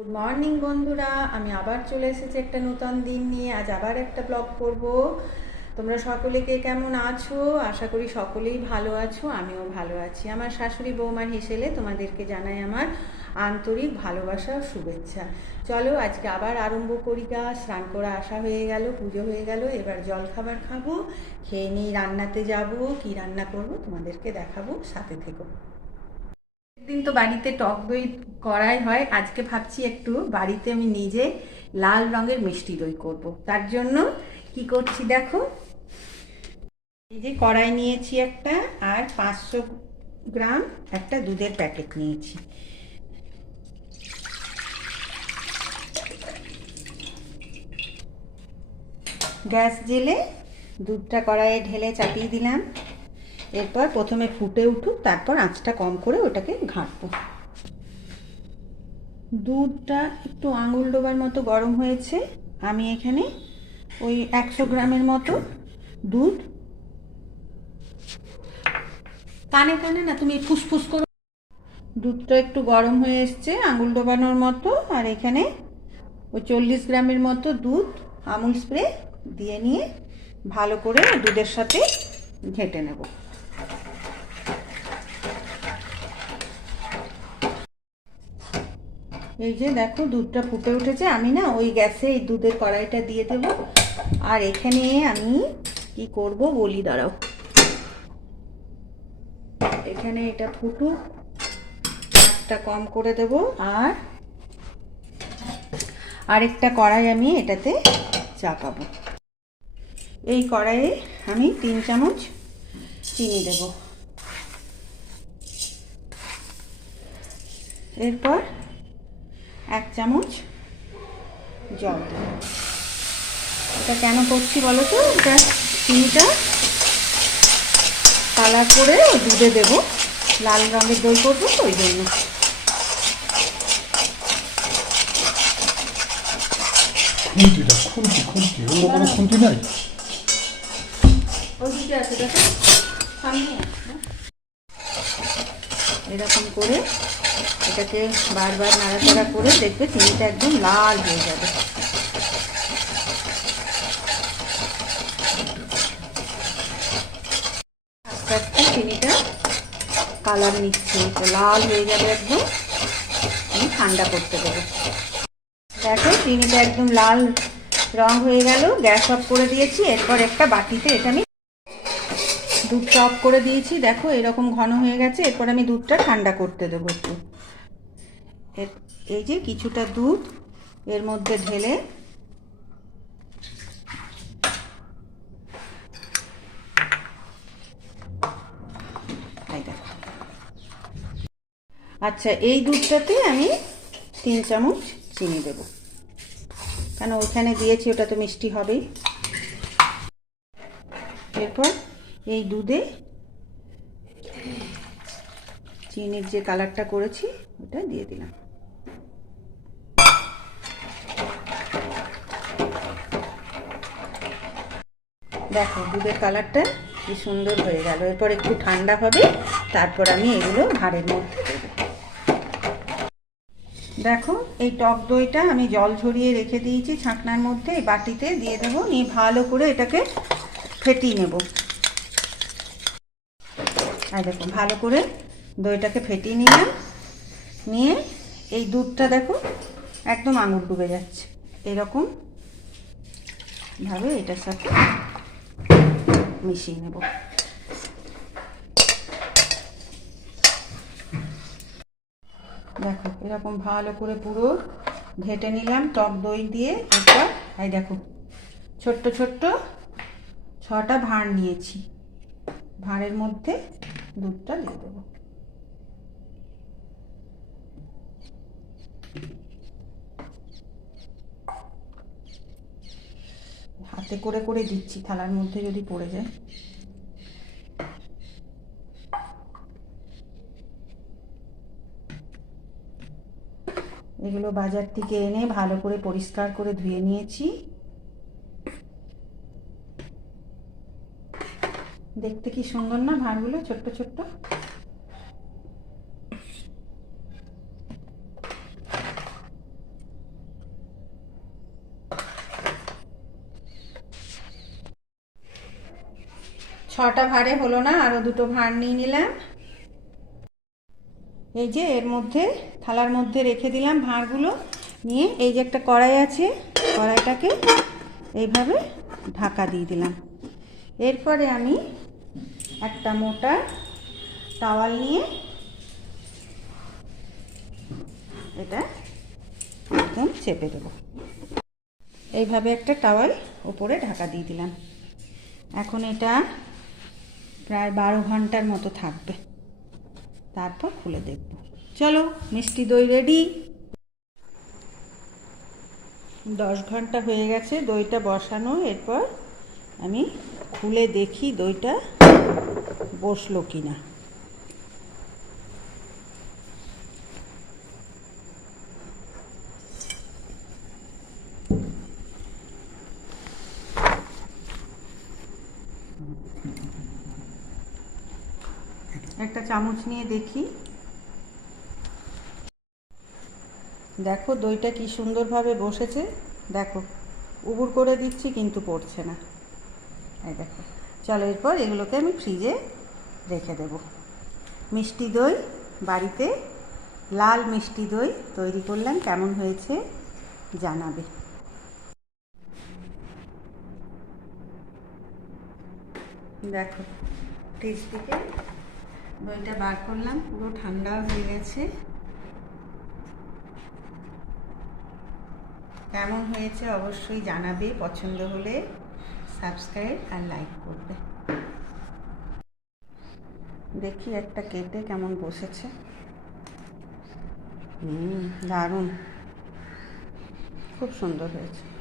Good morning বন্ধুরা। আমি আবার চলে এসেছি একটা নতুন দিন নিয়ে। আজ আবার একটা ব্লগ করব। তোমরা সকলে কে কেমন আছো? আশা করি সকলেই ভালো আছো, আমিও ভালো আছি। আমার শাশুড়ি বৌমার হিসেলে তোমাদেরকে জানাই আমার আন্তরিক ভালোবাসা ও শুভেচ্ছা। চলো, আজকে আবার আরম্ভ করি গা। স্নান করা আসা হয়ে গেল, পুজো হয়ে গেল। এবার জল খাবার খাব, খেয়ে নিই রান্নাতে যাব। কি রান্না করব তোমাদেরকে দেখাবো, সাথে থেকো। দিন তো বাড়িতে টক দই করাই হয়, আজকে ভাবছি একটু বাড়িতে আমি নিজে লাল রঙের মিষ্টি দই করব। তার জন্য কি করছি দেখো? এই যে কড়াই নিয়েছি একটা আর পাঁচশো গ্রাম একটা দুধের প্যাকেট নিয়েছি। গ্যাস জেলে দুধটা কড়াইয়ে ঢেলে চাপিয়ে দিলাম। এরপর প্রথমে ফুটে উঠুক, তারপর আঁচটা কম করে ওটাকে ঘাঁটবো। দুধটা একটু আঙুল ডোবার মতো গরম হয়েছে। আমি এখানে ওই একশো গ্রামের মতো দুধ। কানে কানে না, তুমি ফুসফুস করো। দুধটা একটু গরম হয়ে এসছে আঙুল ডোবানোর মতো। আর এখানে ওই চল্লিশ গ্রামের মতো দুধ আমুল স্প্রে দিয়ে নিয়ে ভালো করে দুধের সাথে ঘেঁটে নেব। এই যে দেখো দুধটা ফুটে উঠেছে, আমি না ওই গ্যাসে এই দুধের কড়াইটা দিয়ে দেব। আর এখানে আমি কি করব বলি, দাঁড়াও। এখানে এটা ফুটুক একটা কম করে দেব, আর আরেকটা কড়াই আমি এটাতে চাপাবো। এই কড়াইয়ে আমি তিন চামচ চিনি দেব। এরপর এক চামচ জল। এটা কেন করছি বলো তো? এটা চিনিটা কালার করে দুধে দেব। লাল রঙের দই করব তো ওই জন্য। খুন্তিটা খুন্তি খুন্তি অন্য কোনো খুন্তি নাই? আছে সামনে এরকম করে এটাকে বারবার নাড়াচাড়া করে দেখবে চিনিটা একদম লাল হয়ে যাবে। আস্তে আস্তে চিনিটা কালার নিচ্ছে এটা লাল হয়ে যাবে একদম। আমি ঠান্ডা করতে দেবো। দেখো চিনিটা একদম লাল রং হয়ে গেল, গ্যাস অফ করে দিয়েছি, এরপর একটা বাটিতে এটা আমি দুধটা অফ করে দিয়েছি। দেখো, এরকম ঘন হয়ে গেছে। এরপর আমি দুধটা ঠান্ডা করতে দেবো একটু। এই যে কিছুটা দুধ এর মধ্যে ঢেলে আচ্ছা এই দুধটাতে আমি তিন চামচ চিনি দেবো। কেন ওখানে দিয়েছি, ওটা তো মিষ্টি হবেই। এরপর এই দুধে চিনির যে কালারটা করেছি, ওটা দিয়ে দিলাম। দেখো, দুধের কালারটা কি সুন্দর হয়ে গেল। এরপর একটু ঠান্ডা হবে, তারপর আমি এগুলো ভাঁড়ের মধ্যে দেখো, এই টক দইটা আমি জল ঝরিয়ে রেখে দিয়েছি ছাঁকনার মধ্যে, এই বাটিতে দিয়ে দেবো, নিয়ে ভালো করে এটাকে ফেটিয়ে নেব। আর দেখো, ভালো করে দইটাকে ফেটিয়ে নিলাম। নিয়ে এই দুধটা দেখো, একদম আঙুর ডুবে যাচ্ছে। এরকম ভাবে এটার সাথে মিশিয়ে নেব। দেখো, এরকম ভালো করে পুরো ঘেটে নিলাম, টক দই দিয়ে এরপর এই দেখো, ছোট্ট ছোট্ট ছটা ভাঁড় নিয়েছি। ভাঁড়ের মধ্যে দুধটা দিয়ে দেবো। হাতে করে করে দিচ্ছি, থালার মধ্যে যদি পড়ে যায়। এগুলো বাজার থেকে এনে ভালো করে পরিষ্কার করে ধুয়ে নিয়েছি। দেখতে কি সুন্দর না ভাঁড়গুলো? ছোট্ট ছোট্ট। ছটা ভাঁড়ে হলো না আরও দুটো ভাঁড় নিয়ে নিলাম। এই যে এর মধ্যে, থালার মধ্যে রেখে দিলাম ভাঁড়গুলো। নিয়ে এই যে একটা কড়াই আছে, কড়াইটাকে এইভাবে ঢাকা দিয়ে দিলাম। এরপরে আমি একটা মোটা টাওয়াল নিয়ে এটা একদম চেপে দেবো। এইভাবে একটা টাওয়াল উপরে ঢাকা দিয়ে দিলাম। এখন এটা প্রায় বারো ঘণ্টার মতো থাকবে। তারপর খুলে দেখব। চলো, মিষ্টি দই রেডি। দশ ঘণ্টা হয়ে গেছে দইটা বসানো। এরপর আমি খুলে দেখি দইটা বসল কি না একটা চামচ নিয়ে দেখি। দেখো দইটা কি সুন্দরভাবে বসেছে। দেখো, উবুর করে দিচ্ছি কিন্তু পড়ছে না। এই দেখো, চলো এরপর এগুলোকে আমি ফ্রিজে রেখে দেব। মিষ্টি দই, বাড়িতে লাল মিষ্টি দই তৈরি করলাম, কেমন হয়েছে জানাবে। দেখো, ফ্রিজ থেকে দইটা বার করলাম, পুরো ঠান্ডা হয়ে গেছে। কেমন হয়েছে অবশ্যই জানাবে, পছন্দ হলে সাবস্ক্রাইব আর লাইক করবে। দেখি একটা কেটে কেমন বসেছে। হুম দারুণ। খুব সুন্দর হয়েছে।